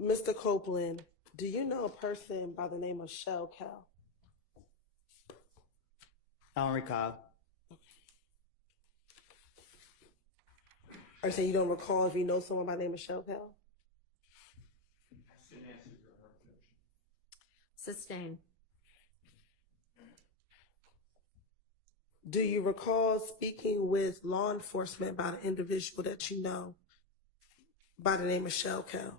Mr. Copeland, do you know a person by the name of Shkell? I don't recall. Or say you don't recall if you know someone by the name of Shkell? Sustain. Do you recall speaking with law enforcement about an individual that you know by the name of Shkell?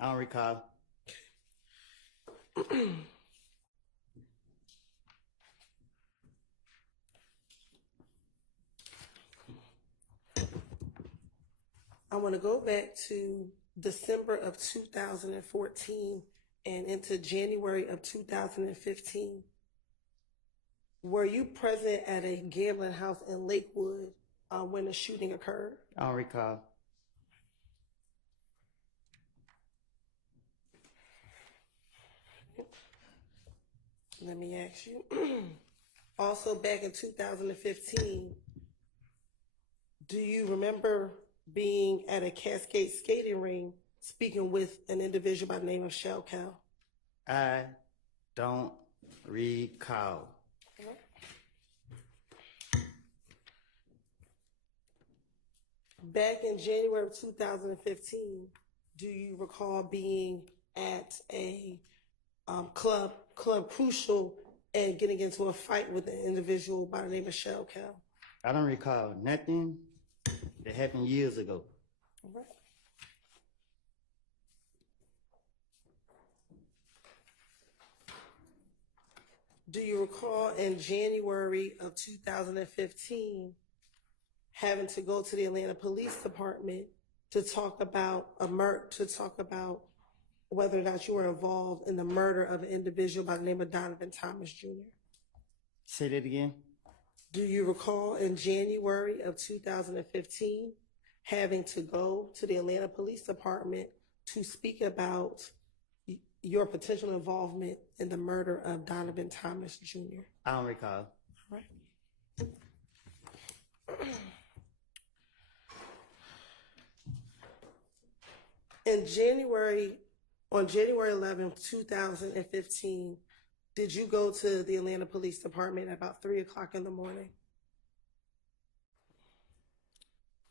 I don't recall. I want to go back to December of 2014 and into January of 2015. Were you present at a gambling house in Lakewood when the shooting occurred? I don't recall. Let me ask you. Also, back in 2015, do you remember being at a Cascade skating ring speaking with an individual by the name of Shkell? I don't recall. Back in January of 2015, do you recall being at a club Crucial and getting into a fight with an individual by the name of Shkell? I don't recall nothing that happened years ago. All right. Do you recall in January of 2015 having to go to the Atlanta Police Department to talk about whether or not you were involved in the murder of an individual by the name of Donovan Thomas Jr.? Say that again. Do you recall in January of 2015 having to go to the Atlanta Police Department to speak about your potential involvement in the murder of Donovan Thomas Jr.? I don't recall. All right. On January 11th, 2015, did you go to the Atlanta Police Department at about 3 o'clock in the morning?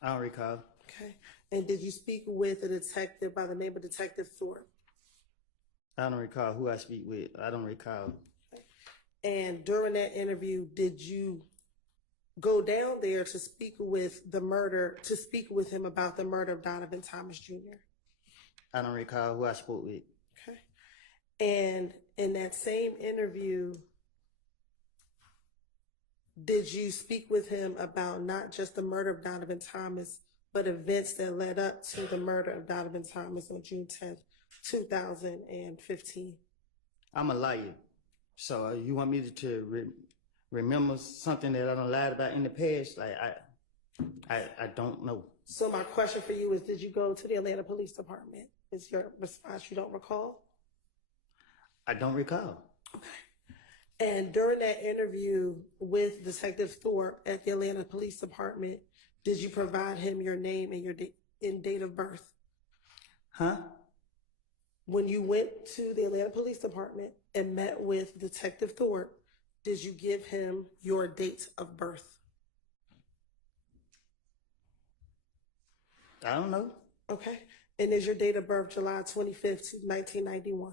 I don't recall. Okay. And did you speak with a detective by the name of Detective Thorpe? I don't recall who I speak with. I don't recall. And during that interview, did you go down there to speak with him about the murder of Donovan Thomas Jr.? I don't recall who I spoke with. Okay. And in that same interview, did you speak with him about not just the murder of Donovan Thomas, but events that led up to the murder of Donovan Thomas on June 10th, 2015? I'm a liar. So you want me to remember something that I done lied about in the past? Like, I don't know. So my question for you is, did you go to the Atlanta Police Department? Is your response you don't recall? I don't recall. Okay. And during that interview with Detective Thorpe at the Atlanta Police Department, did you provide him your name and your date of birth? Huh? When you went to the Atlanta Police Department and met with Detective Thorpe, did you give him your date of birth? I don't know. Okay. And is your date of birth July 25th, 1991?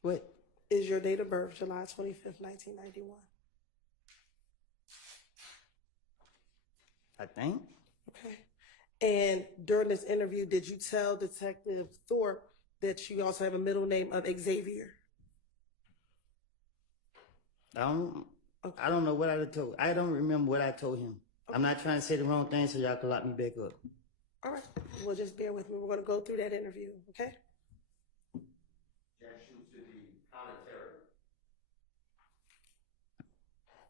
What? Is your date of birth July 25th, 1991? I think. Okay. And during this interview, did you tell Detective Thorpe that you also have a middle name of Xavier? Okay. I don't know what I told. I don't remember what I told him. Okay. I'm not trying to say the wrong thing so y'all can lock me back up. All right. Well, just bear with me. We're going to go through that interview, okay?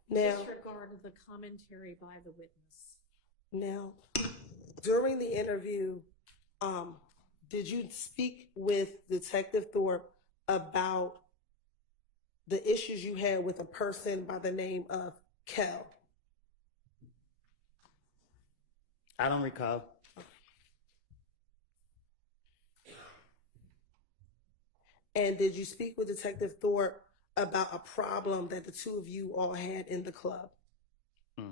Now, disregard the commentary by the witness. Now, during the interview, did you speak with Detective Thorpe about the issues you had with a person by the name of Kell? I don't recall. And did you speak with Detective Thorpe about a problem that the two of you all had in the club? I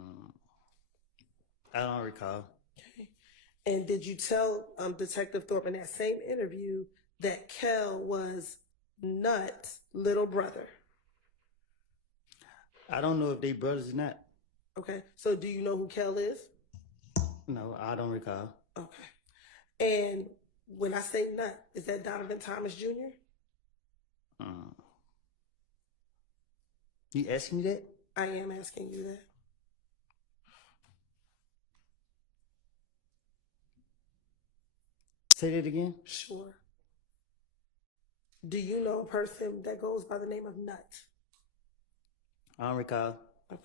don't recall. Okay. And did you tell Detective Thorpe in that same interview that Kell was Nut's little brother? I don't know if they brothers or not. Okay. So do you know who Kell is? No, I don't recall. Okay. And when I say Nut, is that Donovan Thomas Jr.? You asking me that? I am asking you that. Say that again? Sure. Do you know a person that goes by the name of Nut? I don't recall. Okay.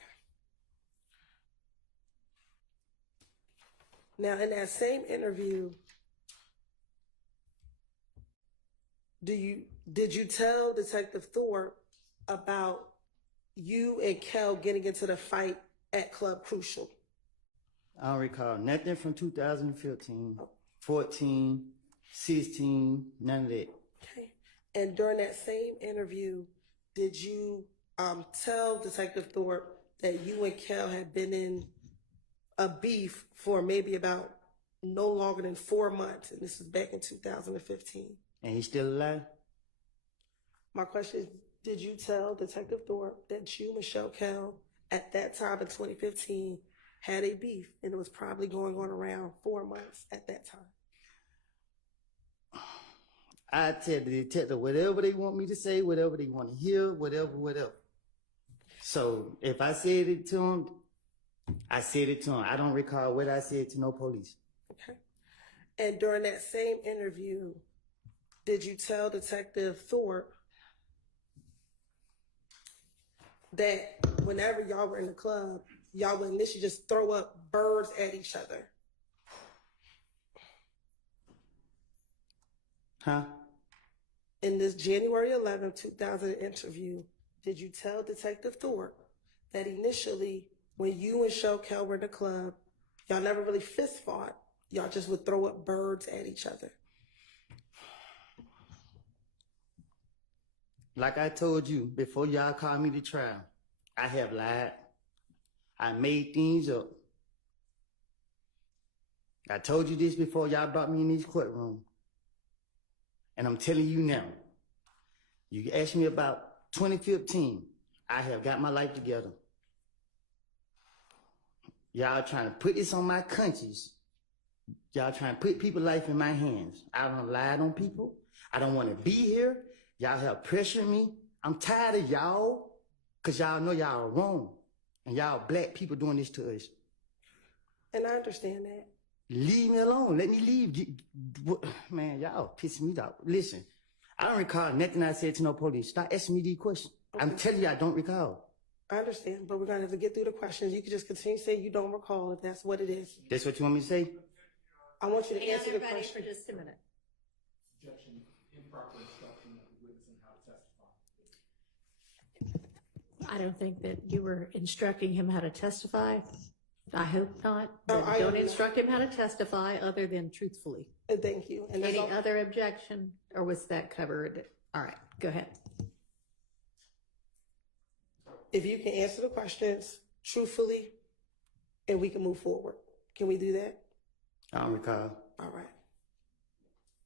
Now, in that same interview, did you tell Detective Thorpe about you and Kell getting into the fight at Club Crucial? I don't recall nothing from 2015, 14, 16, none of that. Okay. And during that same interview, did you tell Detective Thorpe that you and Kell had been in a beef for maybe about no longer than 4 months? And this was back in 2015. And he's still alive? My question is, did you tell Detective Thorpe that you, Michelle Kell, at that time in 2015, had a beef, and it was probably going on around 4 months at that time? I tell the detective whatever they want me to say, whatever they want to hear, whatever. So if I said it to him, I said it to him. I don't recall what I said to no police. Okay. And during that same interview, did you tell Detective Thorpe that whenever y'all were in the club, y'all would initially just throw up birds at each other? Huh? In this January 11, 2000 interview, did you tell Detective Thorpe that initially, when you and Shkell were in the club, y'all never really fist fought, y'all just would throw up birds at each other? Like I told you, before y'all called me to trial, I have lied. I made things up. I told you this before y'all brought me in this courtroom. And I'm telling you now, you asked me about 2015, I have got my life together. Y'all trying to put this on my conscience. Y'all trying to put people's life in my hands. I don't lie on people. I don't want to be here. Y'all have pressured me. I'm tired of y'all, because y'all know y'all are wrong. And y'all black people doing this to us. And I understand that. Leave me alone. Let me leave. Man, y'all pissing me off. Listen, I don't recall nothing I said to no police. Stop asking me these questions. Okay. I'm telling you, I don't recall. I understand, but we're going to have to get through the questions. You can just continue to say you don't recall if that's what it is. That's what you want me to say? I want you to answer the Everybody question. for just a minute. Objection, improper instruction of the witness on how to testify. I don't think that you were instructing him how to testify. I hope not. No, But I don't am instruct him how to testify other than truthfully. Thank you. And that's Any all. other objection, or was that covered? All right, go ahead. If you can answer the questions truthfully, and we can move forward. Can we do that? I don't recall. All right.